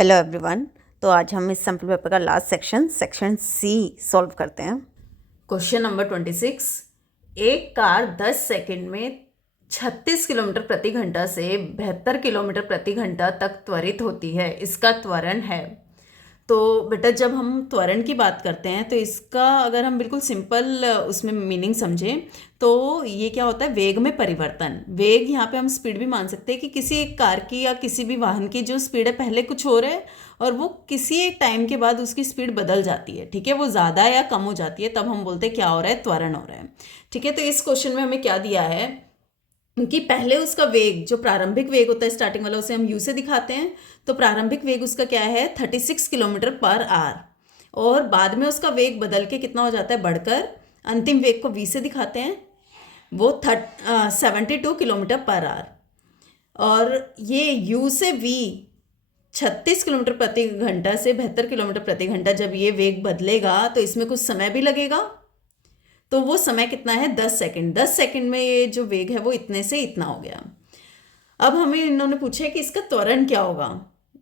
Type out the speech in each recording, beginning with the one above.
Hello everyone. तो आज हम इस सैम्पल पेपर का लास्ट सेक्शन सी सॉल्व करते हैं। Question number 26। एक कार 10 सेकंड में 36 किलोमीटर प्रति घंटा से 72 किलोमीटर प्रति घंटा तक त्वरित होती है, इसका त्वरण है। तो बेटा जब हम त्वरण की बात करते हैं तो इसका अगर हम बिल्कुल सिंपल उसमें मीनिंग समझें तो ये क्या होता है, वेग में परिवर्तन। वेग यहाँ पे हम स्पीड भी मान सकते हैं कि किसी एक कार की या किसी भी वाहन की जो स्पीड है पहले कुछ हो रहा है और वो किसी एक टाइम के बाद उसकी स्पीड बदल जाती है। ठीक है, वो ज़्यादा या कम हो जाती है, तब हम बोलते हैं क्या हो रहा है, त्वरण हो रहा है। ठीक है, तो इस क्वेश्चन में हमें क्या दिया है कि पहले उसका वेग, जो प्रारंभिक वेग होता है स्टार्टिंग वाला, उसे हम यू से दिखाते हैं। तो प्रारंभिक वेग उसका क्या है, 36 किलोमीटर पर आवर। और बाद में उसका वेग बदल के कितना हो जाता है, बढ़कर अंतिम वेग को वी से दिखाते हैं, वो 72 किलोमीटर पर आवर। और ये यू से वी 36 किलोमीटर प्रति घंटा से 72 किलोमीटर प्रति घंटा, जब ये वेग बदलेगा तो इसमें कुछ समय भी लगेगा। तो वो समय कितना है, 10 सेकंड। 10 सेकंड में ये जो वेग है वो इतने से इतना हो गया। अब हमें इन्होंने पूछा है कि इसका त्वरण क्या होगा,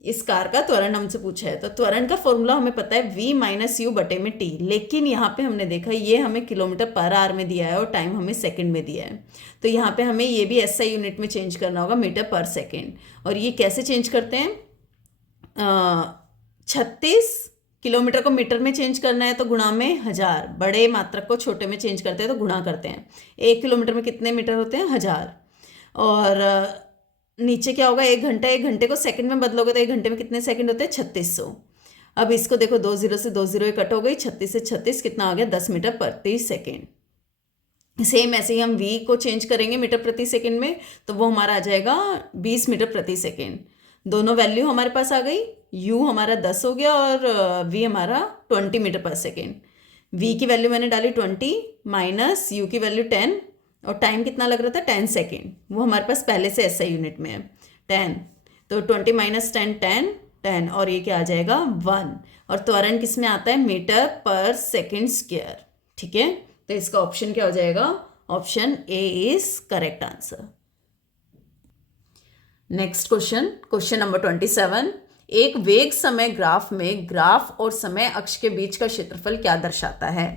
इस कार का त्वरण हमसे पूछा है। तो त्वरण का फॉर्मूला हमें पता है v माइनस यू बटे में टी, लेकिन यहाँ पे हमने देखा ये हमें किलोमीटर पर आवर में दिया है और टाइम हमें सेकंड में दिया है। तो यहाँ पे हमें ये भी एसआई यूनिट में चेंज करना होगा, मीटर पर सेकेंड। और ये कैसे चेंज करते हैं, 36 किलोमीटर को मीटर में चेंज करना है तो गुणा में 1000, बड़े मात्रक को छोटे में चेंज करते हैं तो गुणा करते हैं। 1 किलोमीटर में कितने मीटर होते हैं, 1000। और नीचे क्या होगा, 1 घंटा, 1 घंटे को सेकंड में बदलोगे तो 1 घंटे में कितने सेकंड होते हैं, 3600। अब इसको देखो, 2 जीरो से 2 जीरो कट हो गई, 36 से 36 कितना हो गया, 10 मीटर प्रति सेकेंड। सेम ऐसे ही हम v को चेंज करेंगे मीटर प्रति सेकेंड में, तो वो हमारा आ जाएगा 20 मीटर प्रति सेकेंड। दोनों वैल्यू हमारे पास आ गई, u हमारा 10 हो गया और v हमारा 20 मीटर पर सेकेंड। v की वैल्यू मैंने डाली 20 माइनस u की वैल्यू 10, और टाइम कितना लग रहा था, 10 सेकेंड। वो हमारे पास पहले से ऐसा यूनिट में है 10। तो 20 माइनस 10 10 10, और ये क्या आ जाएगा, 1। और त्वरण किस में आता है, मीटर पर सेकेंड स्क्वायर। ठीक है, तो इसका ऑप्शन क्या हो जाएगा, option A is correct answer. Next question, question number 27। एक वेग समय ग्राफ में ग्राफ और समय अक्ष के बीच का क्षेत्रफल क्या दर्शाता है।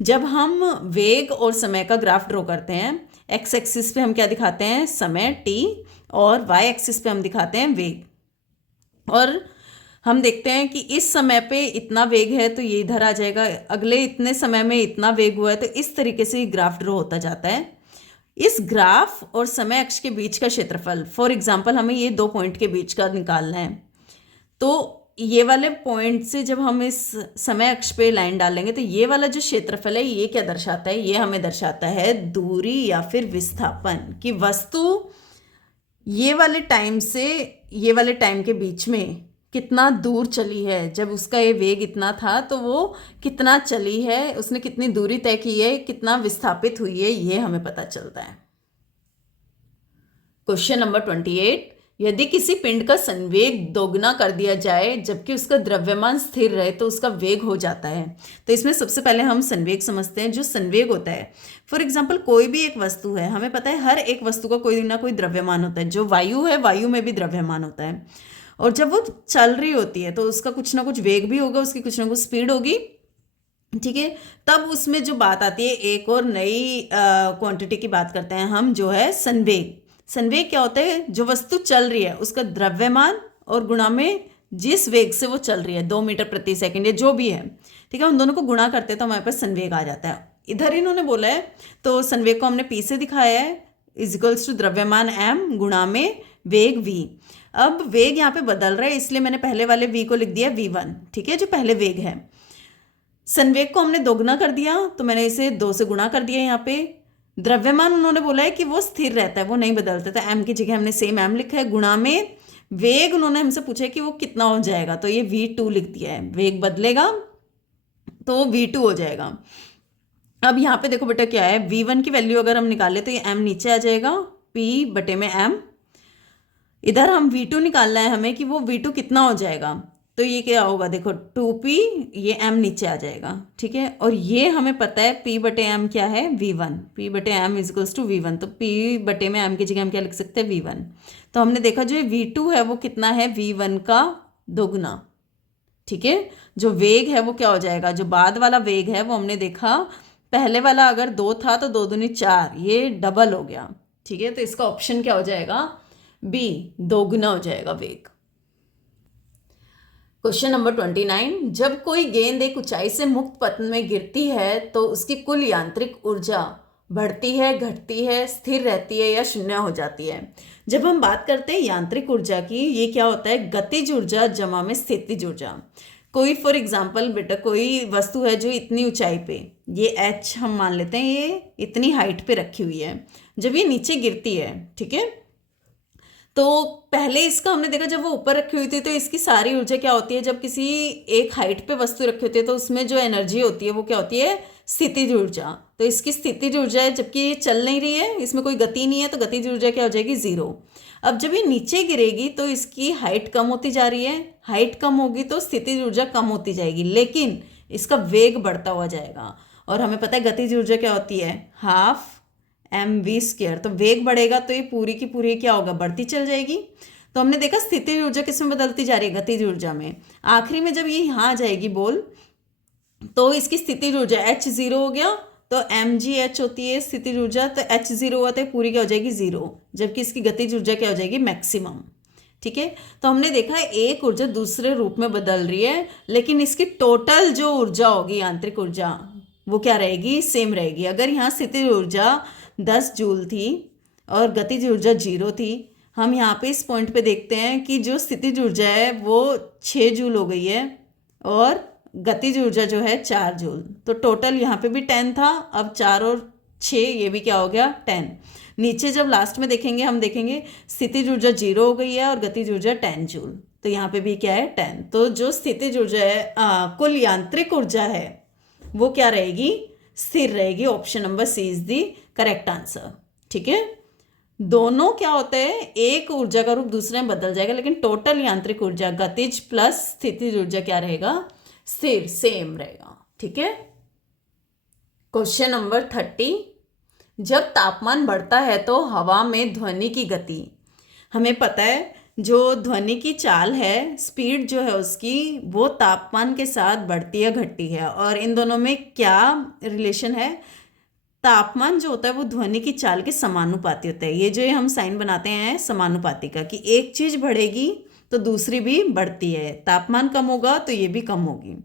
जब हम वेग और समय का ग्राफ ड्रॉ करते हैं, एक्स एक्सिस पे हम क्या दिखाते हैं, समय t, और वाई एक्सिस पे हम दिखाते हैं वेग। और हम देखते हैं कि इस समय पे इतना वेग है तो ये इधर आ जाएगा, अगले इतने समय में इतना वेग हुआ है, तो इस तरीके से ग्राफ ड्रॉ होता जाता है। इस ग्राफ और समय अक्ष के बीच का क्षेत्रफल, फॉर एग्जाम्पल हमें ये 2 पॉइंट के बीच का निकालना है, तो ये वाले पॉइंट से जब हम इस समय अक्ष पे लाइन डालेंगे तो ये वाला जो क्षेत्रफल है ये क्या दर्शाता है, ये हमें दर्शाता है दूरी या फिर विस्थापन, कि वस्तु ये वाले टाइम से ये वाले टाइम के बीच में कितना दूर चली है। जब उसका ये वेग इतना था तो वो कितना चली है, उसने कितनी दूरी तय की है, कितना विस्थापित हुई है, ये हमें पता चलता है। Question number 28। यदि किसी पिंड का संवेग दोगुना कर दिया जाए जबकि उसका द्रव्यमान स्थिर रहे तो उसका वेग हो जाता है। तो इसमें सबसे पहले हम संवेग समझते हैं। जो संवेग होता है, फॉर एग्जांपल कोई भी एक वस्तु है, हमें पता है हर एक वस्तु का कोई ना कोई द्रव्यमान होता है। जो वायु है, वायु में भी द्रव्यमान होता है, और जब वो चल रही होती है तो उसका कुछ ना कुछ वेग भी होगा, उसकी कुछ ना कुछ स्पीड होगी। ठीक है, तब उसमें जो बात आती है, एक और नई क्वांटिटी की बात करते हैं हम, जो है संवेग। संवेग क्या होता है, जो वस्तु चल रही है उसका द्रव्यमान और गुणा में जिस वेग से वो चल रही है, 2 मीटर प्रति सेकंड या जो भी है, ठीक है, उन दोनों को गुणा करते हैं तो हमारे पास संवेग आ जाता है। इधर इन्होंने बोला है तो संवेग को हमने p से दिखाया है, इजिकल्स टू द्रव्यमान m गुणा में वेग v। अब वेग यहाँ पे बदल रहा है, इसलिए मैंने पहले वाले v को लिख दिया v1। ठीक है, जो पहले वेग है। संवेग को हमने दोगुना कर दिया तो मैंने इसे 2 से गुणा कर दिया। यहाँ पे द्रव्यमान उन्होंने बोला है कि वो स्थिर रहता है, वो नहीं बदलता, तो m की जगह हमने सेम m लिखा है, गुणा में वेग उन्होंने हमसे पूछा है कि वो कितना हो जाएगा, तो ये v2 लिख दिया है। वेग बदलेगा तो v2 हो जाएगा। अब यहाँ पे देखो बेटा क्या है, v1 की वैल्यू अगर हम निकाले तो ये m नीचे आ जाएगा, p बटे में m। इधर हम v2 निकालना है हमें कि वो v2 कितना हो जाएगा, तो ये क्या होगा, देखो 2p, ये m नीचे आ जाएगा। ठीक है, और ये हमें पता है p बटे m क्या है, v1। p बटे m इजिकल्स टू v1, तो p बटे में m की जगह हम क्या लिख सकते हैं, v1। तो हमने देखा जो v2 है वो कितना है, v1 का दोगुना। ठीक है, जो वेग है वो क्या हो जाएगा, जो बाद वाला वेग है वो हमने देखा पहले वाला अगर 2 था तो 2 दूनी 4, ये डबल हो गया। ठीक है, तो इसका ऑप्शन क्या हो जाएगा, बी, दोगुना हो जाएगा वेग। क्वेश्चन नंबर 29, जब कोई गेंद एक ऊंचाई से मुक्त पथ में गिरती है तो उसकी कुल यांत्रिक ऊर्जा बढ़ती है, घटती है, स्थिर रहती है या शून्य हो जाती है। जब हम बात करते हैं यांत्रिक ऊर्जा की, ये क्या होता है, गतिज ऊर्जा जमा में स्थितिज ऊर्जा। कोई फॉर एग्जाम्पल बेटा कोई वस्तु है जो इतनी ऊंचाई पे, ये एच हम मान लेते हैं, ये इतनी हाइट पे रखी हुई है, जब ये नीचे गिरती है, ठीक है, तो पहले इसका हमने देखा जब वो ऊपर रखी हुई थी तो इसकी सारी ऊर्जा क्या होती है, जब किसी एक हाइट पे वस्तु रखी होती है तो उसमें जो एनर्जी होती है वो क्या होती है, स्थितिज ऊर्जा। तो इसकी स्थितिज ऊर्जा है, जबकि ये चल नहीं रही है, इसमें कोई गति नहीं है, तो गतिज ऊर्जा क्या हो जाएगी, 0। अब जब ये नीचे गिरेगी तो इसकी हाइट कम होती जा रही है, हाइट कम होगी तो स्थितिज ऊर्जा कम होती जाएगी, लेकिन इसका वेग बढ़ता हुआ जाएगा। और हमें पता है गतिज ऊर्जा क्या होती है, ½ mv²। तो वेग बढ़ेगा तो ये पूरी की पूरी क्या होगा, बढ़ती चल जाएगी। तो हमने देखा स्थितिज ऊर्जा किस में बदलती जा रही है, गतिज ऊर्जा में। आखिरी में जब ये यहाँ आ जाएगी बॉल तो इसकी स्थितिज ऊर्जा h0 हो गया, तो mgh होती है स्थितिज ऊर्जा, तो h0 हुआ तो पूरी क्या हो जाएगी, 0, जबकि इसकी गतिज ऊर्जा क्या हो जाएगी, मैक्सिमम। ठीक है, तो हमने देखा एक ऊर्जा दूसरे रूप में बदल रही है, लेकिन इसकी टोटल जो ऊर्जा होगी, यांत्रिक ऊर्जा, वो क्या रहेगी, सेम रहेगी। अगर यहाँ स्थितिज ऊर्जा 10 जूल थी और गतिज ऊर्जा 0 थी, हम यहाँ पे इस पॉइंट पे देखते हैं कि जो स्थितिज ऊर्जा है वो 6 जूल हो गई है और गतिज ऊर्जा जो है 4 जूल। तो टोटल यहाँ पे भी 10 था, अब 4 और 6 ये भी क्या हो गया, 10। नीचे जब लास्ट में देखेंगे हम देखेंगे स्थितिज ऊर्जा 0 हो गई है और गतिज ऊर्जा 10 जूल, तो यहाँ पे भी क्या है, 10। तो जो स्थितिज ऊर्जा है, कुल यांत्रिक ऊर्जा है, वो क्या रहेगी, स्थिर रहेगी। Option number C is the correct answer. ठीक है, दोनों क्या होते हैं, एक ऊर्जा का रूप दूसरे में बदल जाएगा, लेकिन टोटल यांत्रिक ऊर्जा गतिज प्लस स्थितिज ऊर्जा क्या रहेगा, स्थिर, सेम रहेगा। ठीक है, क्वेश्चन नंबर 30, जब तापमान बढ़ता है तो हवा में ध्वनि की गति, हमें पता है जो ध्वनि की चाल है, स्पीड जो है उसकी, वो तापमान के साथ बढ़ती है घटती है, और इन दोनों में क्या रिलेशन है, तापमान जो होता है वो ध्वनि की चाल के समानुपाती होता है। ये जो हम साइन बनाते हैं समानुपाती का, कि एक चीज़ बढ़ेगी तो दूसरी भी बढ़ती है, तापमान कम होगा तो ये भी कम होगी,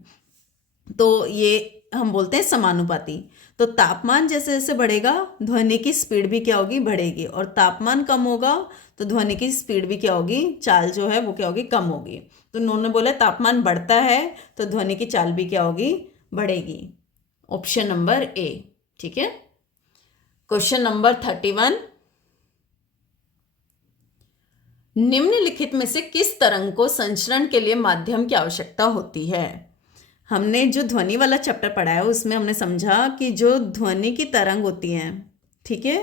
तो ये हम बोलते हैं समानुपाती। तो तापमान जैसे जैसे बढ़ेगा ध्वनि की स्पीड भी क्या होगी, बढ़ेगी, और तापमान कम होगा तो ध्वनि की स्पीड भी क्या होगी, चाल जो है वो क्या होगी, कम होगी। तो उन्होंने बोला तापमान बढ़ता है तो ध्वनि की चाल भी क्या होगी, बढ़ेगी। Option number A. ठीक है, क्वेश्चन नंबर 31, निम्नलिखित में से किस तरंग को संचरण के लिए माध्यम की आवश्यकता होती है। हमने जो ध्वनि वाला चैप्टर पढ़ा है उसमें हमने समझा कि जो ध्वनि की तरंग होती है, ठीक है,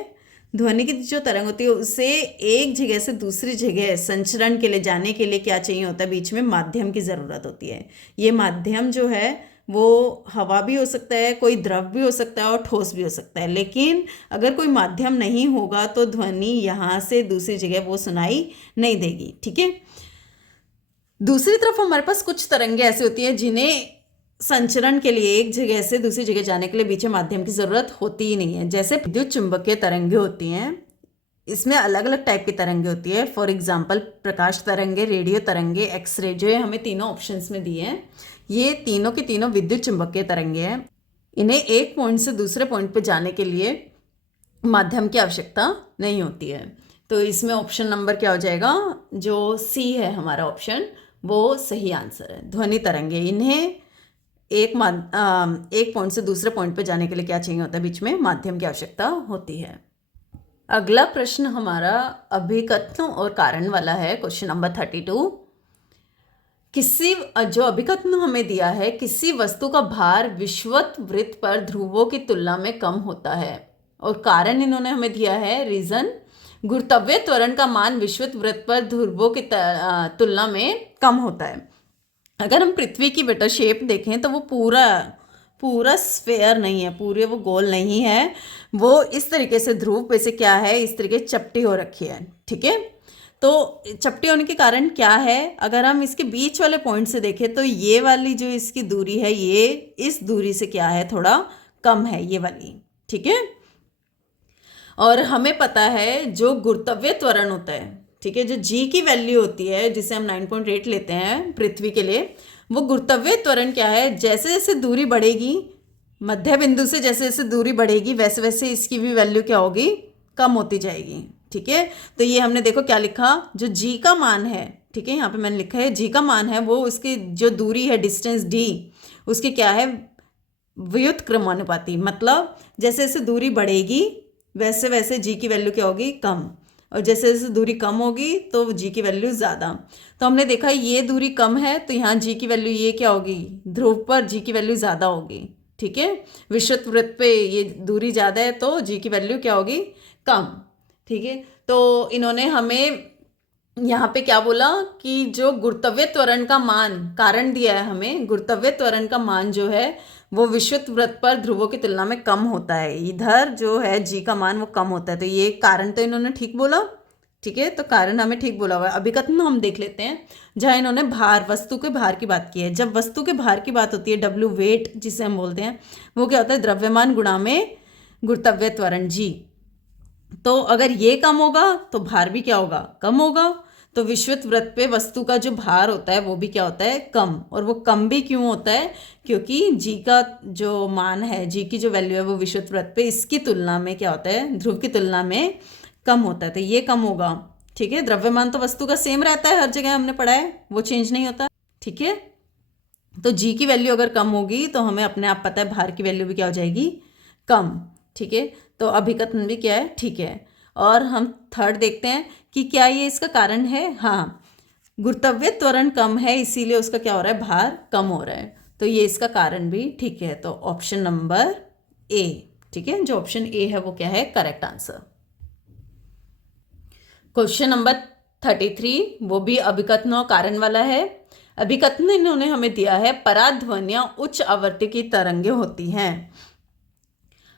ध्वनि की जो तरंग होती है उसे एक जगह से दूसरी जगह संचरण के लिए जाने के लिए क्या चाहिए होता है, बीच में माध्यम की ज़रूरत होती है। ये माध्यम जो है वो हवा भी हो सकता है, कोई द्रव भी हो सकता है और ठोस भी हो सकता है, लेकिन अगर कोई माध्यम नहीं होगा तो ध्वनि यहाँ से दूसरी जगह वो सुनाई नहीं देगी। ठीक है, दूसरी तरफ हमारे पास कुछ तरंगें ऐसी होती हैं जिन्हें संचरण के लिए एक जगह से दूसरी जगह जाने के लिए बीच में माध्यम की ज़रूरत होती ही नहीं है। जैसे विद्युत चुंबकीय तरंगें होती हैं, इसमें अलग अलग टाइप की तरंगें होती है। फॉर एग्जांपल प्रकाश तरंगे, रेडियो तरंगे, एक्सरे, जो है हमें तीनों ऑप्शंस में दिए हैं। ये तीनों की तीनों विद्युत चुंबकीय तरंगे हैं। इन्हें एक पॉइंट से दूसरे पॉइंट पर जाने के लिए माध्यम की आवश्यकता नहीं होती है। तो इसमें ऑप्शन नंबर क्या हो जाएगा, जो सी है हमारा ऑप्शन, वो सही आंसर है। ध्वनि तरंगे, इन्हें एक पॉइंट से दूसरे पॉइंट पे जाने के लिए क्या चाहिए होता है, बीच में माध्यम की आवश्यकता होती है। अगला प्रश्न हमारा अभिकथन और कारण वाला है, क्वेश्चन नंबर 32। किसी जो अभिकथन हमें दिया है, किसी वस्तु का भार विषुवत वृत्त पर ध्रुवों की तुलना में कम होता है, और कारण इन्होंने हमें दिया है, रीजन, गुरुत्वीय त्वरण का मान विषुवत वृत्त पर ध्रुवों की तुलना में कम होता है। अगर हम पृथ्वी की बेटा शेप देखें तो वो पूरा स्फेयर नहीं है, पूरे वो गोल नहीं है, वो इस तरीके से ध्रुव पे से क्या है, इस तरीके चपटी हो रखी है। ठीक है, तो चपटी होने के कारण क्या है, अगर हम इसके बीच वाले पॉइंट से देखें तो ये वाली जो इसकी दूरी है ये इस दूरी से क्या है, थोड़ा कम है ये वाली, ठीक है। और हमें पता है जो गुरुत्वीय त्वरण होता है, ठीक है, जो जी की वैल्यू होती है जिसे हम 9.8 लेते हैं पृथ्वी के लिए, वो गुरुत्वीय त्वरण क्या है, जैसे जैसे दूरी बढ़ेगी मध्य बिंदु से, जैसे जैसे दूरी बढ़ेगी वैसे वैसे इसकी भी वैल्यू क्या होगी, कम होती जाएगी, ठीक है। तो ये हमने देखो क्या लिखा, जो जी का मान है, ठीक है, यहाँ पे मैंने लिखा है जी का मान है वो उसकी जो दूरी है डिस्टेंस डी, उसकी क्या है, व्युत्क्रमानुपाती, मतलब जैसे जैसे दूरी बढ़ेगी वैसे वैसे जी की वैल्यू क्या होगी, कम, और जैसे जैसे दूरी कम होगी तो जी की वैल्यू ज़्यादा। तो हमने देखा ये दूरी कम है तो यहाँ जी की वैल्यू ये क्या होगी, ध्रुव पर जी की वैल्यू ज़्यादा होगी, ठीक है। विषुवत वृत्त पे ये दूरी ज़्यादा है तो जी की वैल्यू क्या होगी, कम, ठीक है। तो इन्होंने हमें यहाँ पे क्या बोला कि जो गुरुत्वीय त्वरण का मान, कारण दिया है हमें, गुरुत्वीय त्वरण का मान जो है वो विषुवत वृत्त पर ध्रुवों की तुलना में कम होता है, इधर जो है जी का मान वो कम होता है। तो ये कारण तो इन्होंने ठीक बोला, ठीक है, तो कारण हमें ठीक बोला हुआ है। अभिकथन हम देख लेते हैं, जहाँ इन्होंने भार, वस्तु के भार की बात की है। जब वस्तु के भार की बात होती है, डब्ल्यू वेट जिसे हम बोलते हैं, वो क्या होता है, द्रव्यमान गुणा में गुरुत्वीय त्वरण जी। तो अगर ये कम होगा तो भार भी क्या होगा, कम होगा। तो विषुवत वृत्त पे वस्तु का जो भार होता है वो भी क्या होता है, कम। और वो कम भी क्यों होता है, क्योंकि जी का जो मान है, जी की जो वैल्यू है वो विषुवत वृत्त पे इसकी तुलना में क्या होता है, ध्रुव की तुलना में कम होता है, तो ये कम होगा, ठीक है। द्रव्यमान तो वस्तु का सेम रहता है, हर जगह हमने पढ़ा है, वो चेंज नहीं होता, ठीक है। तो जी की वैल्यू अगर कम होगी तो हमें अपने आप पता है भार की वैल्यू भी क्या हो जाएगी, कम, ठीक है। तो अभिकथन भी क्या है, ठीक है। और हम थर्ड देखते हैं कि क्या ये इसका कारण है, हाँ, गुरुत्वीय त्वरण कम है इसीलिए उसका क्या हो रहा है, भार कम हो रहा है, तो ये इसका कारण भी ठीक है। तो ऑप्शन नंबर ए, ठीक है, जो ऑप्शन ए है वो क्या है, करेक्ट आंसर। क्वेश्चन नंबर 33, वो भी अभिकथन और कारण वाला है। अभिकथन इन्होंने हमें दिया है, पराध्वनियां उच्च आवृत्ति की तरंगे होती हैं।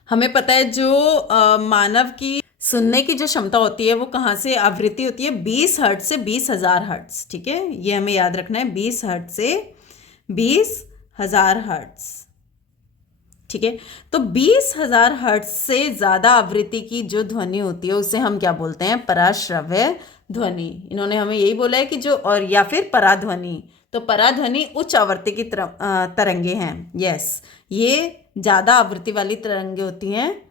हमें पता है जो मानव की सुनने की जो क्षमता होती है वो कहाँ से आवृत्ति होती है, 20 हर्ट्ज से 20,000 हर्ट्ज, ठीक है, ये हमें याद रखना है, 20 हर्ट्ज से 20,000 हर्ट्ज, ठीक है। तो 20,000 हर्ट्ज से ज़्यादा आवृत्ति की जो ध्वनि होती है उसे हम क्या बोलते हैं, पराश्रव्य ध्वनि। इन्होंने हमें यही बोला है कि जो, और या फिर पराध्वनि, तो पराध्वनि उच्च आवृत्ति की तरंगे हैं, यस, ये ज़्यादा आवृत्ति वाली तरंगे होती हैं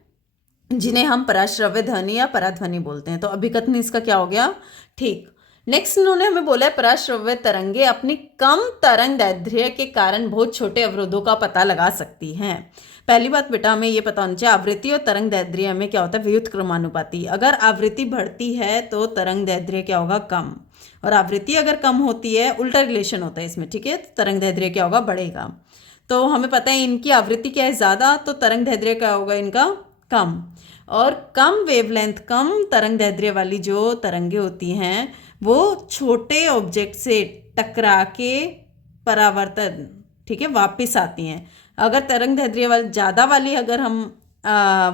जिन्हें हम पराश्रव्य ध्वनि या पराध्वनि बोलते हैं। तो अभिकथन इसका क्या हो गया, ठीक। नेक्स्ट इन्होंने हमें बोला है, पराश्रव्य तरंगे अपनी कम तरंग दैर्ध्य के कारण बहुत छोटे अवरोधों का पता लगा सकती हैं। पहली बात बेटा हमें ये पता होना चाहिए, आवृत्ति और तरंग दैर्ध्य में क्या होता है, व्युत्क्रमानुपाती। अगर आवृत्ति बढ़ती है तो तरंग दैर्ध्य क्या होगा, कम, और आवृत्ति अगर कम होती है, उल्टा रिलेशन होता है इसमें, ठीक है, तो तरंग दैर्ध्य क्या होगा, बढ़ेगा। तो हमें पता है इनकी आवृत्ति क्या है, ज़्यादा, तो तरंग दैर्ध्य क्या होगा इनका, कम। और कम वेवलेंथ, कम तरंग दैर्ध्य वाली जो तरंगे होती हैं वो छोटे ऑब्जेक्ट से टकरा के परावर्तन, ठीक है, वापस आती हैं। अगर तरंग दैर्ध्य वाली ज़्यादा वाली अगर हम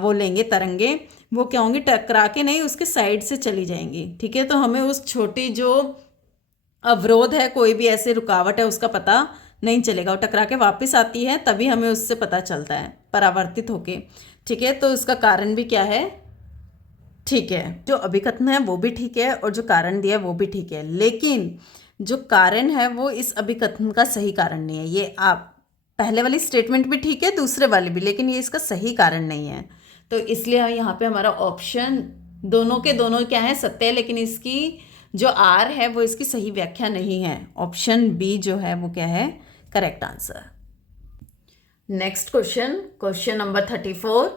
वो लेंगे तरंगे, वो क्या होंगी, टकरा के नहीं, उसके साइड से चली जाएंगी, ठीक है। तो हमें उस छोटी जो अवरोध है, कोई भी ऐसे रुकावट है, उसका पता नहीं चलेगा, वो टकरा के वापस आती है तभी हमें उससे पता चलता है, परावर्तित होके, ठीक है। तो उसका कारण भी क्या है, ठीक है, जो अभिकथन है वो भी ठीक है और जो कारण दिया है वो भी ठीक है, लेकिन जो कारण है वो इस अभिकथन का सही कारण नहीं है। ये आप पहले वाली स्टेटमेंट भी ठीक है, दूसरे वाली भी, लेकिन ये इसका सही कारण नहीं है। तो इसलिए यहाँ पे हमारा ऑप्शन दोनों के दोनों क्या है, सत्य है, लेकिन इसकी जो आर है वो इसकी सही व्याख्या नहीं है। ऑप्शन बी जो है वो क्या है, correct answer. Next question, question number 34,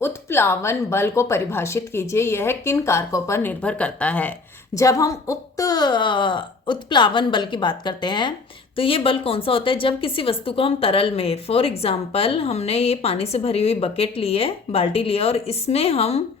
उत्प्लावन बल को परिभाषित कीजिए, यह किन कारकों पर निर्भर करता है। जब हम उत्प्लावन बल की बात करते हैं तो ये बल कौन सा होता है, जब किसी वस्तु को हम तरल में, फॉर एग्जाम्पल हमने ये पानी से भरी हुई बकेट ली है, बाल्टी लिया, और इसमें हम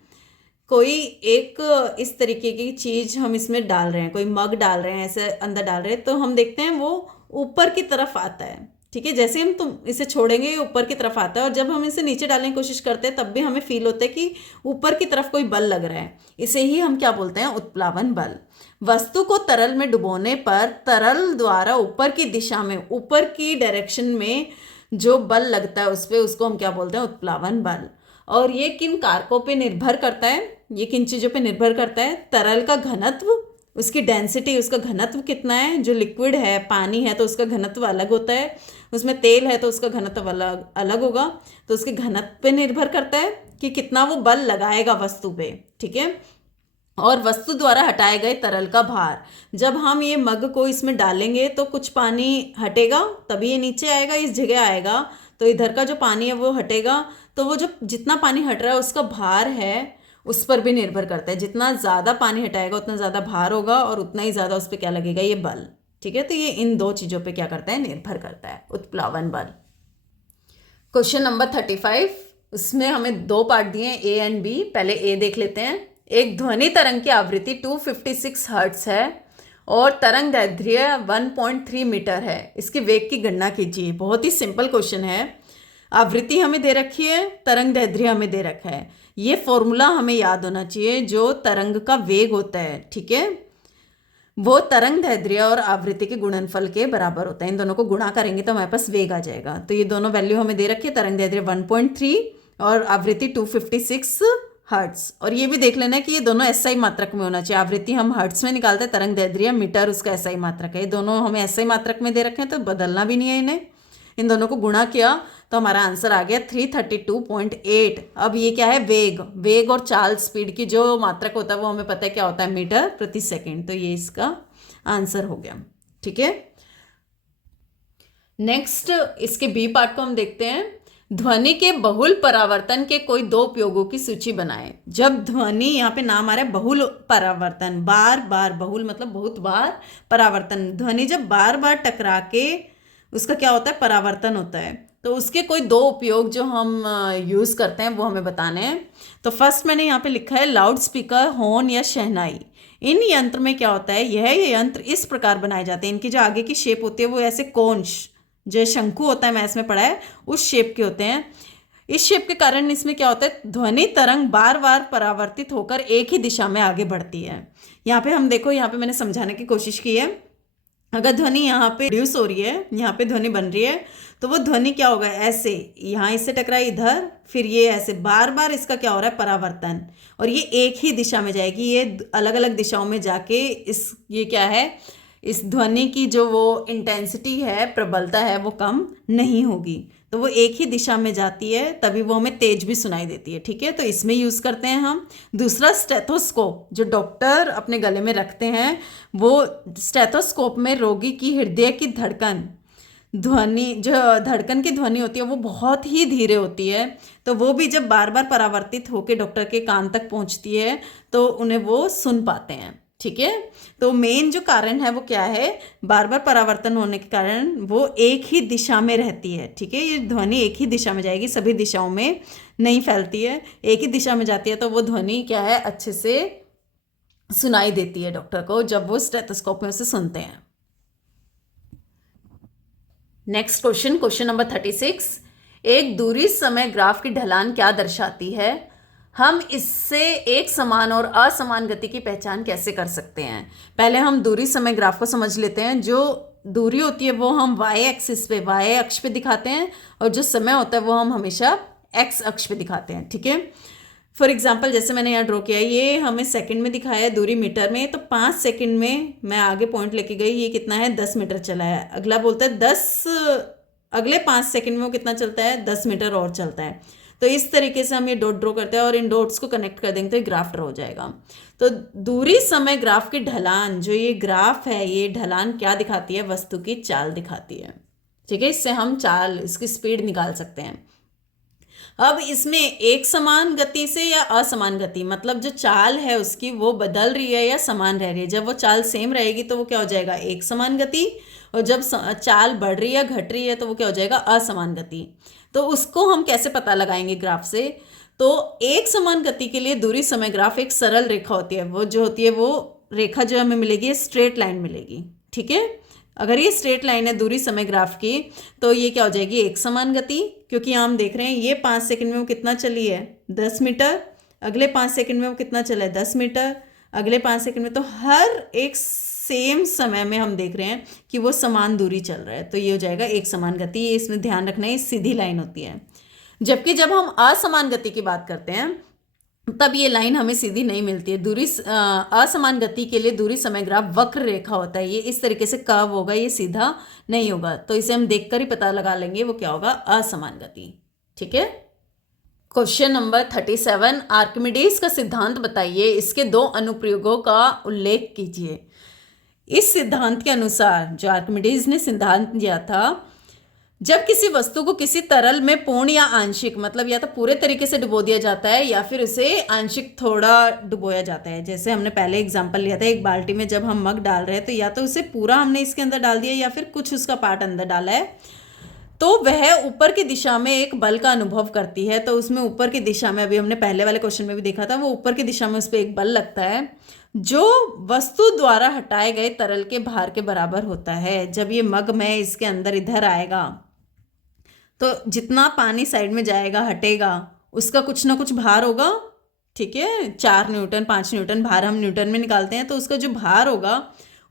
कोई एक इस तरीके की चीज़ हम इसमें डाल रहे हैं, कोई मग डाल रहे हैं, ऐसे अंदर डाल रहे हैं, तो हम देखते हैं वो ऊपर की तरफ आता है, ठीक है, जैसे हम तुम इसे छोड़ेंगे ऊपर की तरफ आता है, और जब हम इसे नीचे डालने की कोशिश करते हैं तब भी हमें फील होता है कि ऊपर की तरफ कोई बल लग रहा है। इसे ही हम क्या बोलते हैं, उत्प्लावन बल। वस्तु को तरल में डुबोने पर तरल द्वारा ऊपर की दिशा में, ऊपर की डायरेक्शन में जो बल लगता है उस पर, उसको हम क्या बोलते हैं, उत्प्लावन बल। और ये किन कारकों पे निर्भर करता है, ये किन चीज़ों पे निर्भर करता है, तरल का घनत्व, उसकी डेंसिटी, उसका घनत्व कितना है। जो लिक्विड है, पानी है, तो उसका घनत्व अलग होता है, उसमें तेल है तो उसका घनत्व अलग अलग होगा। तो उसके घनत्व पे निर्भर करता है कि कितना वो बल लगाएगा वस्तु पे, ठीक है। और वस्तु द्वारा हटाए गए तरल का भार, जब हम ये मग को इसमें डालेंगे तो कुछ पानी हटेगा, तभी ये नीचे आएगा, इस जगह आएगा, तो इधर का जो पानी है वो हटेगा। तो वो जो जितना पानी हट रहा है उसका भार है, उस पर भी निर्भर करता है। जितना ज़्यादा पानी हटाएगा उतना ज़्यादा भार होगा, और उतना ही ज़्यादा उस पर क्या लगेगा, ये बल, ठीक है। तो ये इन दो चीज़ों पे क्या करता है, निर्भर करता है, उत्प्लावन बल। क्वेश्चन नंबर 35, उसमें हमें दो पार्ट दिए हैं, ए एंड बी। पहले ए देख लेते हैं। एक ध्वनि तरंग की आवृत्ति 256 हर्ट्ज है और तरंग दैर्ध्य 1.3 मीटर है, इसके वेग की गणना कीजिए। बहुत ही सिंपल क्वेश्चन है। आवृत्ति हमें दे रखी है, तरंग दैर्ध्य हमें दे रखा है। ये फॉर्मूला हमें याद होना चाहिए, जो तरंग का वेग होता है, ठीक है, वो तरंग दैर्ध्य और आवृत्ति के गुणनफल के बराबर होता है। इन दोनों को गुणा करेंगे तो हमारे पास वेग आ जाएगा। तो ये दोनों वैल्यू हमें दे रखी है, तरंग दैर्ध्य 1.3 और आवृत्ति 256 हर्ट्स। और ये भी देख लेना है कि ये दोनों एसआई मात्रक में होना चाहिए। आवृत्ति हम हर्ट्स में निकालते हैं, तरंग दैर्ध्य मीटर उसका एसआई मात्रक है। ये दोनों हमें एसआई मात्रक में दे रखे हैं, तो बदलना भी नहीं है इन्हें। इन दोनों को गुणा किया तो हमारा आंसर आ गया 332.8। अब ये क्या है, वेग। वेग और चाल स्पीड की जो मात्रक होता है वो हमें पता है क्या होता है, मीटर प्रति सेकंड। तो ये इसका आंसर हो गया, ठीक है। नेक्स्ट इसके बी पार्ट को हम देखते हैं। ध्वनि के बहुल परावर्तन के कोई दो उपयोगों की सूची बनाएं। जब ध्वनि, यहाँ पे नाम आ रहा है बहुल परावर्तन, बार बार, बहुल मतलब बहुत बार, परावर्तन, ध्वनि जब बार बार टकरा के उसका क्या होता है, परावर्तन होता है, तो उसके कोई दो उपयोग जो हम यूज़ करते हैं वो हमें बताने हैं। तो फर्स्ट मैंने यहाँ पे लिखा है लाउड स्पीकर, हॉर्न या शहनाई। इन यंत्र में क्या होता है, ये यंत्र इस प्रकार बनाए जाते हैं, इनकी जो आगे की शेप होती है वो ऐसे कोंश, जो शंकु होता है मैथ्स में पढ़ा है, उस शेप के होते हैं। इस शेप के कारण इसमें क्या होता है, ध्वनि तरंग बार बार परावर्तित होकर एक ही दिशा में आगे बढ़ती है। यहाँ पे हम देखो, यहाँ पे मैंने समझाने की कोशिश की है। अगर ध्वनि यहाँ पे प्रोड्यूस हो रही है, यहाँ पे ध्वनि बन रही है, तो वो ध्वनि क्या होगा, ऐसे यहाँ इससे टकराई इधर, फिर ये ऐसे बार बार इसका क्या हो रहा है, परावर्तन, और ये एक ही दिशा में जाएगी। ये अलग अलग दिशाओं में जाके ये क्या है, इस ध्वनि की जो वो इंटेंसिटी है, प्रबलता है, वो कम नहीं होगी। तो वो एक ही दिशा में जाती है, तभी वो हमें तेज भी सुनाई देती है, ठीक है। तो इसमें यूज़ करते हैं हम। दूसरा, स्टेथोस्कोप, जो डॉक्टर अपने गले में रखते हैं, वो स्टेथोस्कोप में रोगी की हृदय की धड़कन, ध्वनि, जो धड़कन की ध्वनि होती है वो बहुत ही धीरे होती है, तो वो भी जब बार बार परावर्तित होकर डॉक्टर के कान तक पहुंचती है तो उन्हें वो सुन पाते हैं, ठीक है। तो मेन जो कारण है वो क्या है, बार बार परावर्तन होने के कारण वो एक ही दिशा में रहती है, ठीक है। ये ध्वनि एक ही दिशा में जाएगी, सभी दिशाओं में नहीं फैलती है, एक ही दिशा में जाती है। तो वो ध्वनि क्या है, अच्छे से सुनाई देती है डॉक्टर को जब वो स्टेथोस्कोप में उसे सुनते हैं। Next question, question number 36। एक दूरी समय ग्राफ की ढलान क्या दर्शाती है? हम इससे एक समान और असमान गति की पहचान कैसे कर सकते हैं? पहले हम दूरी समय ग्राफ को समझ लेते हैं। जो दूरी होती है वो हम वाई एक्सिस पे, वाई अक्ष पे दिखाते हैं, और जो समय होता है वो हम हमेशा एक्स अक्ष पे दिखाते हैं, ठीक है। फॉर एग्जाम्पल, जैसे मैंने यहाँ ड्रॉ किया है, ये हमें सेकंड में दिखाया है, दूरी मीटर में, तो 5 सेकंड में मैं आगे पॉइंट लेके गई, ये कितना है, 10 मीटर चला है। अगला बोलता है 10, अगले 5 सेकंड में वो कितना चलता है, 10 मीटर और चलता है। तो इस तरीके से हम ये डॉट ड्रॉ करते हैं और इन डॉट्स को कनेक्ट कर देंगे तो ये ग्राफ ड्रॉ हो जाएगा। तो दूरी समय ग्राफ की ढलान, जो ये ग्राफ है, ये ढलान क्या दिखाती है, वस्तु की चाल दिखाती है, ठीक है। इससे हम चाल, इसकी स्पीड निकाल सकते हैं। अब इसमें एक समान गति से या असमान गति, मतलब जो चाल है उसकी वो बदल रही है या समान रह रही है। जब वो चाल सेम रहेगी तो वो क्या हो जाएगा, एक समान गति, और जब चाल बढ़ रही है, घट रही है, तो वो क्या हो जाएगा, असमान गति। तो उसको हम कैसे पता लगाएंगे ग्राफ से? तो एक समान गति के लिए दूरी समय ग्राफ एक सरल रेखा होती है, वो जो होती है वो रेखा जो हमें मिलेगी स्ट्रेट लाइन मिलेगी, ठीक है। अगर ये स्ट्रेट लाइन है दूरी समय ग्राफ की, तो ये क्या हो जाएगी, एक समान गति, क्योंकि हम देख रहे हैं ये 5 सेकंड में वो कितना चली है, 10 मीटर, अगले 5 सेकंड में वो कितना चला है, 10 मीटर, अगले 5 सेकंड में, तो हर एक सेम समय में हम देख रहे हैं कि वो समान दूरी चल रहा है, तो ये हो जाएगा एक समान गति। ये इसमें ध्यान रखना है, ये सीधी लाइन होती है। जबकि जब हम असमान गति की बात करते हैं तब ये लाइन हमें सीधी नहीं मिलती है। दूरी असमान गति के लिए दूरी समय ग्राफ वक्र रेखा होता है, ये इस तरीके से कर्व होगा, ये सीधा नहीं होगा, तो इसे हम देखकर ही पता लगा लेंगे वो क्या होगा, असमान गति। ठीक है। क्वेश्चन नंबर 37, आर्किमिडीज का सिद्धांत बताइए, इसके 2 अनुप्रयोगों का उल्लेख कीजिए। इस सिद्धांत के अनुसार, जो आर्किमिडीज ने सिद्धांत दिया था, जब किसी वस्तु को किसी तरल में पूर्ण या आंशिक, मतलब या तो पूरे तरीके से डुबो दिया जाता है या फिर उसे आंशिक थोड़ा डुबोया जाता है। जैसे हमने पहले एग्जांपल लिया था, एक बाल्टी में जब हम मग डाल रहे हैं तो या तो उसे पूरा हमने इसके अंदर डाल दिया या फिर कुछ उसका पार्ट अंदर डाला है, तो वह ऊपर की दिशा में एक बल का अनुभव करती है। तो उसमें ऊपर की दिशा में, अभी हमने पहले वाले क्वेश्चन में भी देखा था, वो ऊपर की दिशा में उस पर एक बल लगता है जो वस्तु द्वारा हटाए गए तरल के भार के बराबर होता है। जब ये मग में इसके अंदर इधर आएगा तो जितना पानी साइड में जाएगा, हटेगा, उसका कुछ ना कुछ भार होगा। ठीक है, 4 न्यूटन 5 न्यूटन भार हम न्यूटन में निकालते हैं, तो उसका जो भार होगा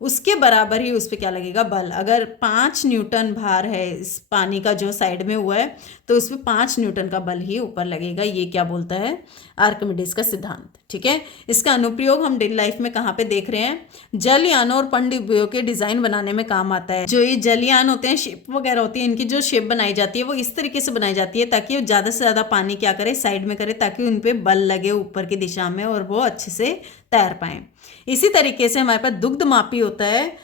उसके बराबर ही उस पर क्या लगेगा, बल। अगर 5 न्यूटन भार है इस पानी का जो साइड में हुआ है, तो उस पर 5 न्यूटन का बल ही ऊपर लगेगा। ये क्या बोलता है, आर्किमिडीज का सिद्धांत। ठीक है। इसका अनुप्रयोग हम डेली लाइफ में कहाँ पे देख रहे हैं, जलयानों और पनडुब्बियों के डिज़ाइन बनाने में काम आता है। जो ये जलयान होते हैं, शिप वगैरह होती है, इनकी जो शेप बनाई जाती है वो इस तरीके से बनाई जाती है ताकि वो ज़्यादा से ज़्यादा पानी क्या करे, साइड में करे, ताकि उन पर बल लगे ऊपर की दिशा में और वो अच्छे से तैर पाएँ। इसी तरीके से हमारे पास दुग्ध मापी होता है,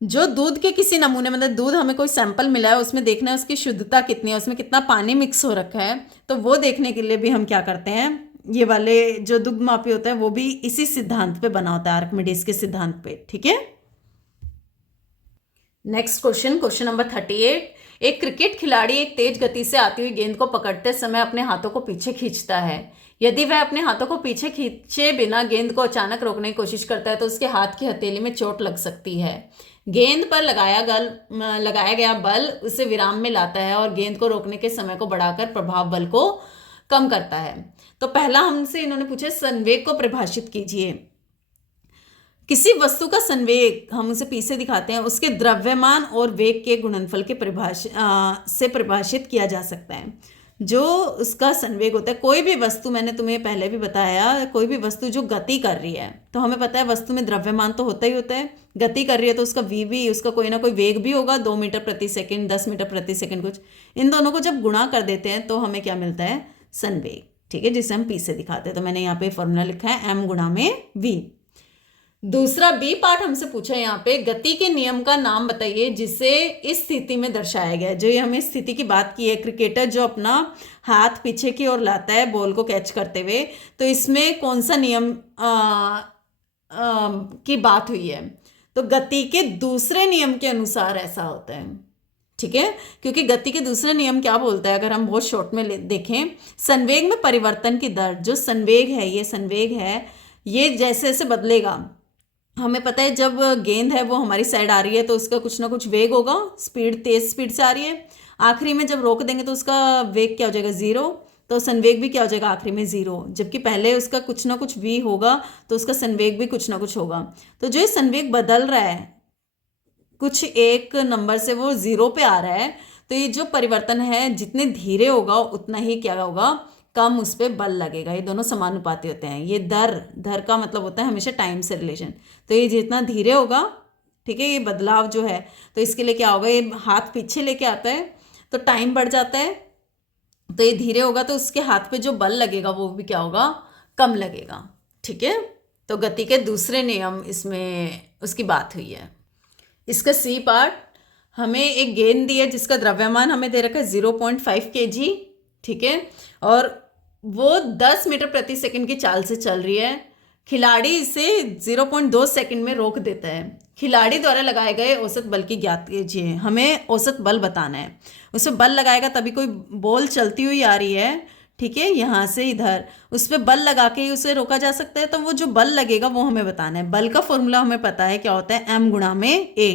जो दूध के किसी नमूने, मतलब दूध हमें कोई सैंपल मिला है, उसमें देखना है उसकी शुद्धता कितनी है, उसमें कितना पानी मिक्स हो रखा है, तो वो देखने के लिए भी हम क्या करते हैं, ये वाले जो दुग्ध मापी होता है वो भी इसी सिद्धांत पे बना होता है, आर्किमिडीज के सिद्धांत पे। ठीक है। नेक्स्ट क्वेश्चन, क्वेश्चन नंबर 38, एक क्रिकेट खिलाड़ी एक तेज गति से आती हुई गेंद को पकड़ते समय अपने हाथों को पीछे खींचता है। यदि वह अपने हाथों को पीछे खींचे बिना गेंद को अचानक रोकने की कोशिश करता है तो उसके हाथ की हथेली में चोट लग सकती है। गेंद पर लगाया गया बल उसे विराम में लाता है और गेंद को रोकने के समय को बढ़ाकर प्रभाव बल को कम करता है। तो पहला हमसे इन्होंने पूछा, संवेग को परिभाषित कीजिए। किसी वस्तु का संवेग हम उसे पी से दिखाते हैं, उसके द्रव्यमान और वेग के गुणनफल के से परिभाषित किया जा सकता है। जो उसका संवेग होता है, कोई भी वस्तु, मैंने तुम्हें पहले भी बताया, कोई भी वस्तु जो गति कर रही है, तो हमें पता है वस्तु में द्रव्यमान तो होता ही होता है, गति कर रही है तो उसका वी भी, उसका कोई ना कोई वेग भी होगा, 2 मीटर प्रति सेकंड, 10 मीटर प्रति सेकंड, कुछ। इन दोनों को जब गुणा कर देते हैं तो हमें क्या मिलता है, संवेग। ठीक है, जिसे हम पी से दिखाते हैं। तो मैंने यहाँ पे फॉर्मूला लिखा है m गुणा में v। दूसरा बी पार्ट हमसे पूछा है यहाँ पे, गति के नियम का नाम बताइए जिसे इस स्थिति में दर्शाया गया है। जो ये हमें स्थिति की बात की है, क्रिकेटर जो अपना हाथ पीछे की ओर लाता है बॉल को कैच करते हुए, तो इसमें कौन सा नियम की बात हुई है, तो गति के दूसरे नियम के अनुसार ऐसा होता है। ठीक है, क्योंकि गति के दूसरे नियम क्या बोलता है, अगर हम बहुत शॉर्ट में देखें, संवेग में परिवर्तन की दर, जो संवेग है, ये संवेग है, ये जैसे जैसे बदलेगा, हमें पता है जब गेंद है वो हमारी साइड आ रही है तो उसका कुछ ना कुछ वेग होगा, स्पीड, तेज स्पीड से आ रही है, आखिरी में जब रोक देंगे तो उसका वेग क्या हो जाएगा, 0, तो संवेग भी क्या हो जाएगा आखिरी में 0, जबकि पहले उसका कुछ ना कुछ v होगा तो उसका संवेग भी कुछ ना कुछ होगा। तो जो ये संवेग बदल रहा है, कुछ एक नंबर से वो 0 पे आ रहा है, तो ये जो परिवर्तन है जितने धीरे होगा उतना ही क्या होगा, कम उस पर बल लगेगा। ये दोनों समानुपाती होते हैं। ये दर का मतलब होता है हमेशा टाइम से रिलेशन, तो ये जितना धीरे होगा, ठीक है, ये बदलाव जो है, तो इसके लिए क्या होगा, ये हाथ पीछे लेके आता है तो टाइम बढ़ जाता है, तो ये धीरे होगा तो उसके हाथ पे जो बल लगेगा वो भी क्या होगा, कम लगेगा। ठीक है, तो गति के दूसरे नियम इसमें उसकी बात हुई है। इसका सी पार्ट, हमें एक गेंद दी है जिसका द्रव्यमान हमें दे रखा है 0.5 kg। ठीक है, और वो 10 मीटर प्रति सेकंड की चाल से चल रही है। खिलाड़ी इसे 0.2 सेकंड में रोक देता है। खिलाड़ी द्वारा लगाए गए औसत बल की ज्ञात कीजिए। हमें औसत बल बताना है। उसमें बल लगाएगा तभी कोई बॉल चलती हुई आ रही है, ठीक है, यहाँ से इधर, उस पर बल लगा के ही उसे रोका जा सकता है। तो वो जो बल लगेगा वो हमें बताना है। बल का फॉर्मूला हमें पता है क्या होता है, m गुणा में a।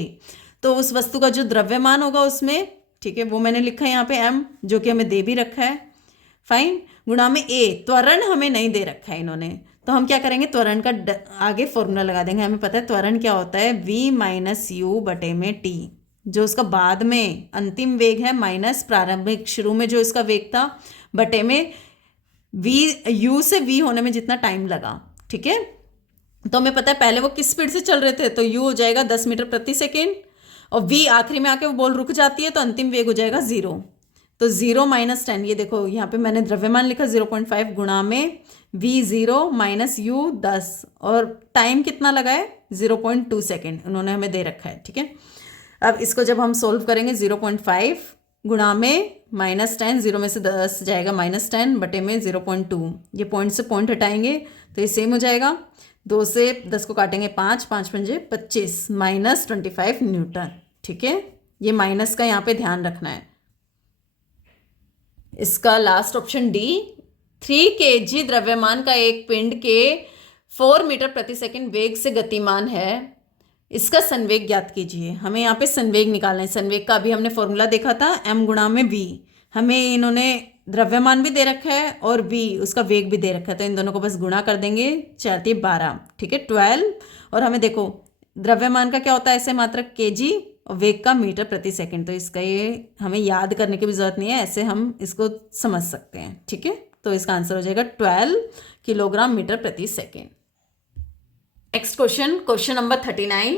तो उस वस्तु का जो द्रव्यमान होगा उसमें, ठीक है, वो मैंने लिखा है यहाँ पे m, जो कि हमें दे भी रखा है, फाइन, गुणा में a। त्वरण हमें नहीं दे रखा है इन्होंने, तो हम क्या करेंगे, त्वरण का आगे फॉर्मूला लगा देंगे। हमें पता है त्वरण क्या होता है, v माइनस यू बटे में t, जो उसका बाद में अंतिम वेग है माइनस प्रारंभिक शुरू में जो इसका वेग था बटे में v, u से v होने में जितना टाइम लगा, ठीक है। तो हमें पता है पहले वो किस स्पीड से चल रहे थे, तो u हो जाएगा 10 मीटर प्रति सेकेंड, और v आखिरी में आके वो बॉल रुक जाती है, तो अंतिम वेग हो जाएगा 0। तो 0 माइनस 10, ये देखो यहाँ पे मैंने द्रव्यमान लिखा 0.5 गुणा में v 0 माइनस u 10, और टाइम कितना लगा है 0.2 सेकेंड उन्होंने हमें दे रखा है, ठीक है। अब इसको जब हम सोल्व करेंगे 0.5 गुणा में माइनस 10, 0 में से 10 जाएगा माइनस 10 बटे में 0.2, ये पॉइंट से पॉइंट हटाएंगे तो ये सेम हो जाएगा, 2 से 10 को काटेंगे 5, 5 पंजे 25 माइनस 25 न्यूटन, ठीक है। ये माइनस का यहाँ पे ध्यान रखना है। इसका लास्ट ऑप्शन डी, 3 kg द्रव्यमान का एक पिंड के 4 मीटर प्रति सेकंड वेग से गतिमान है, इसका संवेग ज्ञात कीजिए। हमें यहाँ पे संवेग निकालना है। संवेग का अभी हमने फॉर्मूला देखा था, m गुणा में v। हमें इन्होंने द्रव्यमान भी दे रखा है और v उसका वेग भी दे रखा है, तो इन दोनों को बस गुणा कर देंगे, 4 × 12, ठीक है, 12। और हमें देखो द्रव्यमान का क्या होता है ऐसे मात्रक kg, और वेग का मीटर प्रति सेकंड, तो इसका ये हमें याद करने की भी जरूरत नहीं है, ऐसे हम इसको समझ सकते हैं, ठीक है। तो इसका आंसर हो जाएगा 12 किलोग्राम मीटर प्रति second. Next question, question number 39।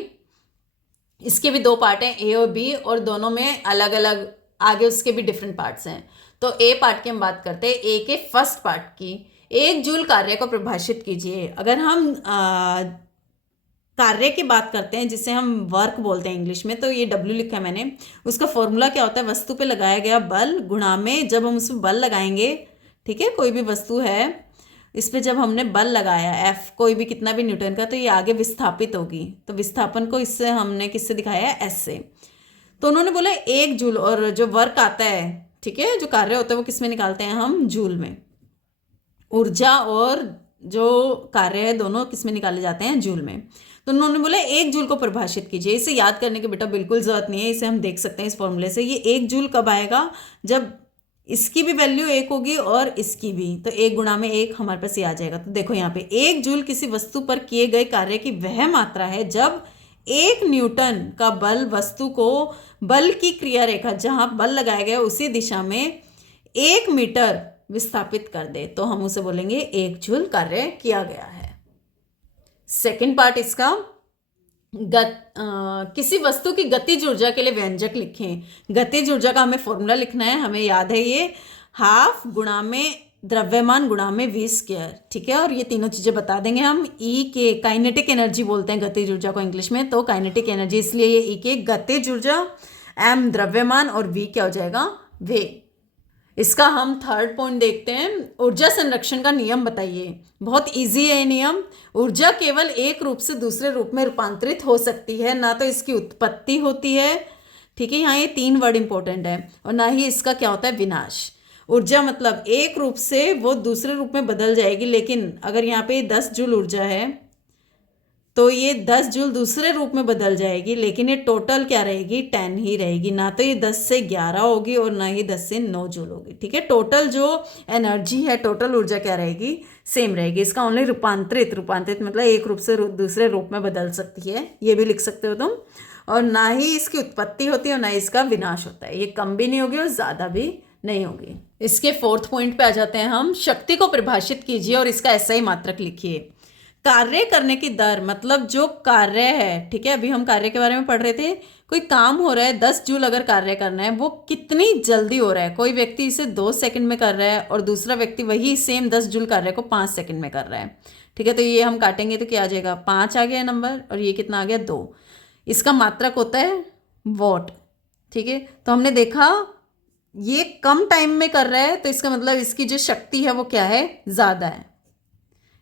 इसके भी 2 पार्ट हैं, ए और बी, और दोनों में अलग अलग आगे उसके भी डिफरेंट पार्ट्स हैं। तो ए पार्ट की हम बात करते हैं, ए के फर्स्ट पार्ट की। 1 जूल कार्य को परिभाषित कीजिए। अगर हम कार्य की बात करते हैं जिसे हम वर्क बोलते हैं इंग्लिश में, तो ये W लिखा है मैंने, उसका फॉर्मूला क्या होता है, वस्तु पे लगाया गया बल गुणा में, जब हम उसमें बल लगाएंगे, ठीक है, कोई भी वस्तु है इस पे जब हमने बल लगाया F, कोई भी कितना भी न्यूटन का, तो ये आगे विस्थापित होगी। तो विस्थापन को इससे हमने किससे दिखाया है, S से। तो उन्होंने बोला 1 जूल, और जो वर्क आता है, ठीक है, जो कार्य होता है वो किस में निकालते हैं हम, जूल में। ऊर्जा और जो कार्य है दोनों किस में निकाले जाते हैं, जूल में। तो उन्होंने बोला 1 जूल को परिभाषित कीजिए। इसे याद करने की बेटा बिल्कुल जरूरत नहीं है, इसे हम देख सकते हैं इस फॉर्मूले से। ये 1 जूल कब आएगा, जब इसकी भी वैल्यू 1 होगी और इसकी भी, तो 1 गुणा में 1 हमारे पास ये आ जाएगा। तो देखो यहाँ पे 1 जूल किसी वस्तु पर किए गए कार्य की वह मात्रा है जब 1 न्यूटन का बल वस्तु को बल की क्रिया रेखा जहाँ बल लगाया गया उसी दिशा में 1 मीटर विस्थापित कर दे, तो हम उसे बोलेंगे 1 जूल कार्य किया गया है। सेकेंड पार्ट इसका, किसी वस्तु की गतिज ऊर्जा के लिए व्यंजक लिखें। गतिज ऊर्जा का हमें फॉर्मूला लिखना है, हमें याद है ये 1/2 गुणा में द्रव्यमान गुणा में v², ठीक है। और ये तीनों चीज़ें बता देंगे हम। E के काइनेटिक एनर्जी बोलते हैं गतिज ऊर्जा को इंग्लिश में, तो काइनेटिक एनर्जी, इसलिए ये E के गतिज ऊर्जा, m द्रव्यमान और v क्या हो जाएगा, वेग। इसका हम थर्ड पॉइंट देखते हैं, ऊर्जा संरक्षण का नियम बताइए। बहुत इजी है ये नियम। ऊर्जा केवल एक रूप से दूसरे रूप में रूपांतरित हो सकती है, ना तो इसकी उत्पत्ति होती है, ठीक है, यहाँ ये 3 वर्ड इंपॉर्टेंट है, और ना ही इसका क्या होता है, विनाश। ऊर्जा मतलब एक रूप से वो दूसरे रूप में बदल जाएगी, लेकिन अगर यहाँ पे 10 जूल ऊर्जा है तो ये 10 जूल दूसरे रूप में बदल जाएगी, लेकिन ये टोटल क्या रहेगी, 10 ही रहेगी। ना तो ये 10 से 11 होगी और ना ही 10 से 9 जूल होगी, ठीक है। टोटल जो एनर्जी है, टोटल ऊर्जा क्या रहेगी, सेम रहेगी। इसका ओनली रूपांतरित मतलब एक रूप से दूसरे रूप में बदल सकती है, ये भी लिख सकते हो तुम। और ना ही इसकी उत्पत्ति होती है और ना ही इसका विनाश होता है। ये कम भी नहीं होगी और ज़्यादा भी नहीं होगी। इसके 4th पॉइंट पे आ जाते हैं हम। शक्ति को परिभाषित कीजिए और इसका ऐसा ही मात्रक लिखिए। कार्य करने की दर मतलब जो कार्य है, ठीक है, अभी हम कार्य के बारे में पढ़ रहे थे। कोई काम हो रहा है, 10 जूल अगर कार्य करना है, वो कितनी जल्दी हो रहा है। कोई व्यक्ति इसे 2 सेकंड में कर रहा है और दूसरा व्यक्ति वही सेम 10 जूल कार्य को 5 सेकंड में कर रहा है, ठीक है। तो ये हम काटेंगे तो क्या आ जाएगा, 5 आ गया नंबर, और ये कितना आ गया, 2। इसका मात्रक होता है वॉट, ठीक है। तो हमने देखा ये कम टाइम में कर रहा है, तो इसका मतलब इसकी जो शक्ति है वो क्या है, ज़्यादा है।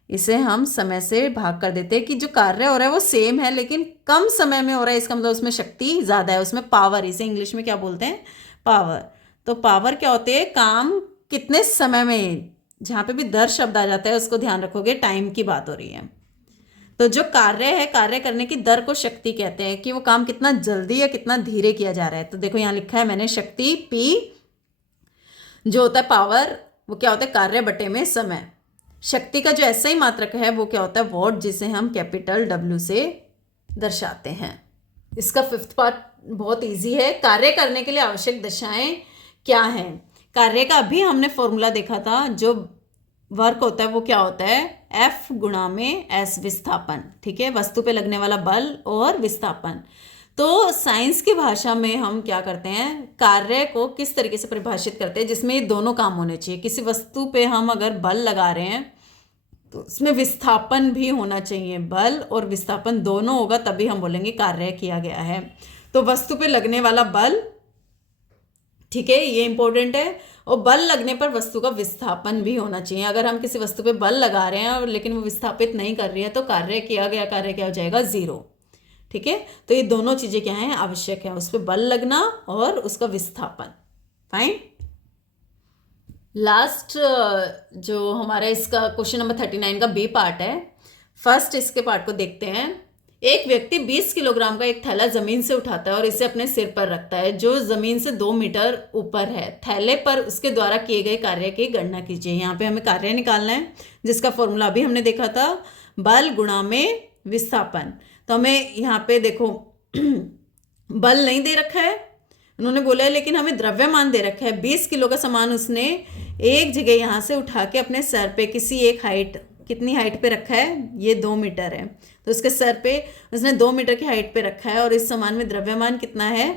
इसे हम समय से भाग कर देते हैं कि जो कार्य हो रहा है वो सेम है लेकिन कम समय में हो रहा है, इसका मतलब उसमें शक्ति ज़्यादा है, उसमें पावर, इसे इंग्लिश में क्या बोलते हैं, पावर। तो पावर क्या होते हैं, काम कितने समय में। जहाँ पे भी दर शब्द आ जाता है उसको ध्यान रखोगे, टाइम की बात हो रही है। तो जो कार्य है, कार्य करने की दर को शक्ति कहते हैं, कि वो काम कितना जल्दी या कितना धीरे किया जा रहा है। तो देखो यहाँ लिखा है मैंने, शक्ति P जो होता है पावर, वो क्या होता है, कार्य बटे में समय। शक्ति का जो SI मात्रक है वो क्या होता है, वॉट, जिसे हम कैपिटल W से दर्शाते हैं। इसका 5th पार्ट बहुत इजी है। कार्य करने के लिए आवश्यक दशाएं क्या हैं? कार्य का अभी हमने फॉर्मूला देखा था, जो वर्क होता है वो क्या होता है, F गुणा में S विस्थापन, ठीक है, वस्तु पे लगने वाला बल और विस्थापन। तो साइंस की भाषा में हम क्या करते हैं, कार्य को किस तरीके से परिभाषित करते हैं, जिसमें ये दोनों काम होने चाहिए। किसी वस्तु पे हम अगर बल लगा रहे हैं तो उसमें विस्थापन भी होना चाहिए, बल और विस्थापन दोनों होगा तभी हम बोलेंगे कार्य किया गया है। तो वस्तु पे लगने वाला बल, ठीक है, ये इंपॉर्टेंट है, और बल लगने पर वस्तु का विस्थापन भी होना चाहिए। अगर हम किसी वस्तु पे बल लगा रहे हैं और लेकिन वो विस्थापित नहीं कर रही है तो कार्य किया गया कार्य क्या हो जाएगा, 0, ठीक है। तो ये दोनों चीजें क्या हैं, आवश्यक है, उस पर बल लगना और उसका विस्थापन। फाइन। लास्ट जो हमारा इसका क्वेश्चन नंबर 39 का B पार्ट है। फर्स्ट इसके पार्ट को देखते हैं। एक व्यक्ति 20 किलोग्राम का एक थैला जमीन से उठाता है और इसे अपने सिर पर रखता है, जो जमीन से 2 मीटर ऊपर है। थैले पर उसके द्वारा किए गए कार्य की गणना कीजिए। यहाँ पे हमें कार्य निकालना है, जिसका फॉर्मूला अभी हमने देखा था, बल गुणा में विस्थापन। तो हमें यहाँ पे देखो बल नहीं दे रखा है उन्होंने बोला है, लेकिन हमें द्रव्यमान दे रखा है। 20 किलो का सामान उसने एक जगह यहाँ से उठा के अपने सर पे किसी एक हाइट, कितनी हाइट पे रखा है, ये 2 मीटर है, तो उसके सर पे उसने 2 मीटर की हाइट पे रखा है और इस सामान में द्रव्यमान कितना है,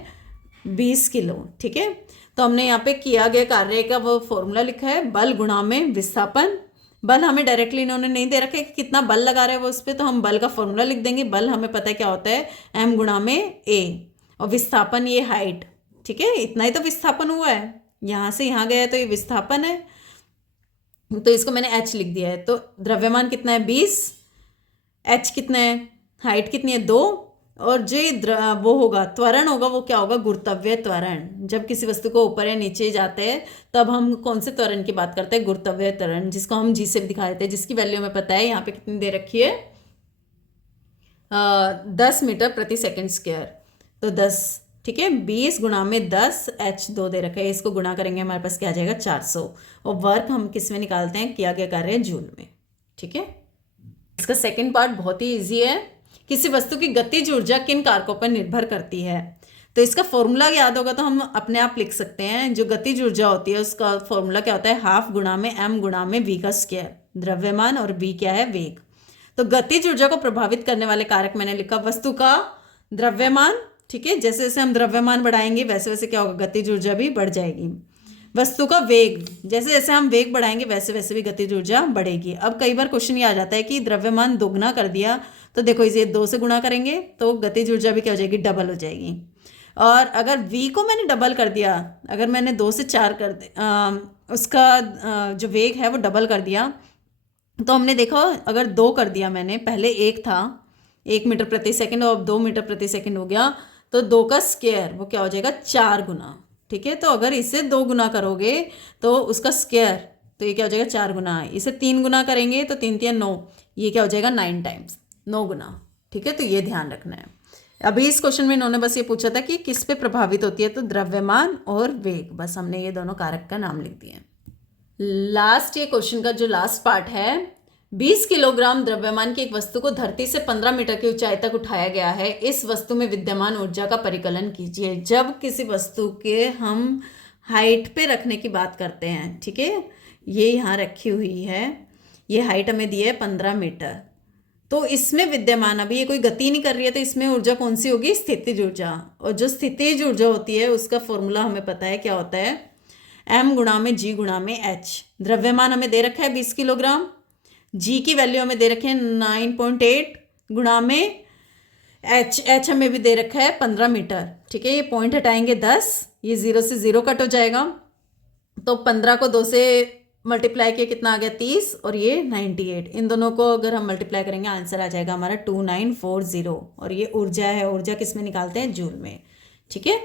20 किलो, ठीक है। तो हमने यहाँ पे किया गया कार्य का वो फॉर्मूला लिखा है, बल गुणा में विस्थापन। बल हमें डायरेक्टली इन्होंने नहीं दे रखा है कि कितना बल लगा रहा है वो उस पर, तो हम बल का फॉर्मूला लिख देंगे। बल हमें पता है क्या होता है, M गुणा में A, और विस्थापन ये हाइट, ठीक है, इतना ही तो विस्थापन हुआ है, यहाँ से यहाँ गया है तो ये विस्थापन है, तो इसको मैंने H लिख दिया है। तो द्रव्यमान कितना है, 20, H कितना है, हाइट कितनी है, 2, और जो वो होगा त्वरण होगा वो क्या होगा, गुरुत्वीय त्वरण। जब किसी वस्तु को ऊपर या नीचे जाते हैं तब हम कौन से त्वरण की बात करते हैं, गुरुत्वीय त्वरण, जिसको हम G से भी दिखा देते हैं, जिसकी वैल्यू हमें पता है यहाँ पे कितनी दे रखी है, 10 मीटर प्रति सेकंड स्क्वायर। तो 10, ठीक है, 20 गुणा में 10, H 2 दे रखा है, इसको गुणा करेंगे हमारे पास क्या आ जाएगा, 400। और वर्क हम किस में निकालते हैं, किया गया कार्य जूल में, ठीक है। इसका सेकंड पार्ट बहुत ही इजी है। किसी वस्तु की गतिज ऊर्जा किन कारकों पर निर्भर करती है? तो इसका फॉर्मूला याद होगा तो हम अपने आप लिख सकते हैं। जो गतिज ऊर्जा होती है उसका फॉर्मूला क्या होता है, हाफ गुणा में M गुणा में V का स्क्वायर, द्रव्यमान, और V क्या है, वेग। तो गतिज ऊर्जा को प्रभावित करने वाले कारक मैंने लिखा, वस्तु का द्रव्यमान, ठीक है, जैसे जैसे हम द्रव्यमान बढ़ाएंगे वैसे वैसे क्या होगा, गतिज ऊर्जा भी बढ़ जाएगी। वस्तु का वेग, जैसे जैसे हम वेग बढ़ाएंगे वैसे वैसे भी गतिज ऊर्जा बढ़ेगी। अब कई बार क्वेश्चन ये आ जाता है कि द्रव्यमान दोगुना कर दिया, तो देखो इसे 2 से गुणा करेंगे तो गतिज ऊर्जा भी क्या हो जाएगी, डबल हो जाएगी। और अगर v को मैंने डबल कर दिया, अगर मैंने 2 से 4 कर उसका जो वेग है वो डबल कर दिया, तो हमने देखा अगर 2 कर दिया मैंने, पहले 1 था 1 मीटर प्रति सेकंड और अब 2 मीटर प्रति सेकंड हो गया, तो 2 का स्क्वायर वो क्या हो जाएगा, 4 गुना, ठीक है। तो अगर इसे 2 गुना करोगे तो उसका स्क्वायर, तो ये क्या हो जाएगा, 4 गुना। इसे 3 गुना करेंगे तो 3 3 9, ये क्या हो जाएगा, 9 टाइम्स, 9 गुना, ठीक है। तो ये ध्यान रखना है। अभी इस क्वेश्चन में इन्होंने बस ये पूछा था कि किस पे प्रभावित होती है, तो द्रव्यमान और वेग, बस हमने ये दोनों कारक का नाम लिख दिए। लास्ट ये क्वेश्चन का जो लास्ट पार्ट है, 20 किलोग्राम द्रव्यमान की एक वस्तु को धरती से 15 मीटर की ऊंचाई तक उठाया गया है। इस वस्तु में विद्यमान ऊर्जा का परिकलन कीजिए। जब किसी वस्तु के हम हाइट पे रखने की बात करते हैं, ठीक है, ये यहाँ रखी हुई है, ये हाइट हमें दी है 15 मीटर, तो इसमें विद्यमान, अभी ये कोई गति नहीं कर रही है, तो इसमें ऊर्जा कौन सी होगी, स्थितिज ऊर्जा। और जो स्थितिज ऊर्जा होती है उसका फॉर्मूला हमें पता है क्या होता है, M गुणा में G गुणा में H। द्रव्यमान हमें दे रखा है 20 किलोग्राम, G की वैल्यू हमें दे रखे हैं 9.8 गुणा में H हमें भी दे रखा है 15 मीटर, ठीक है। ये पॉइंट हटाएंगे 10, ये 0 से 0 कट हो जाएगा, तो 15 को 2 से मल्टीप्लाई किया कितना आ गया, 30, और ये 98। इन दोनों को अगर हम मल्टीप्लाई करेंगे आंसर आ जाएगा हमारा 2940। और ये ऊर्जा है, ऊर्जा किस में निकालते हैं, जूल में, ठीक है।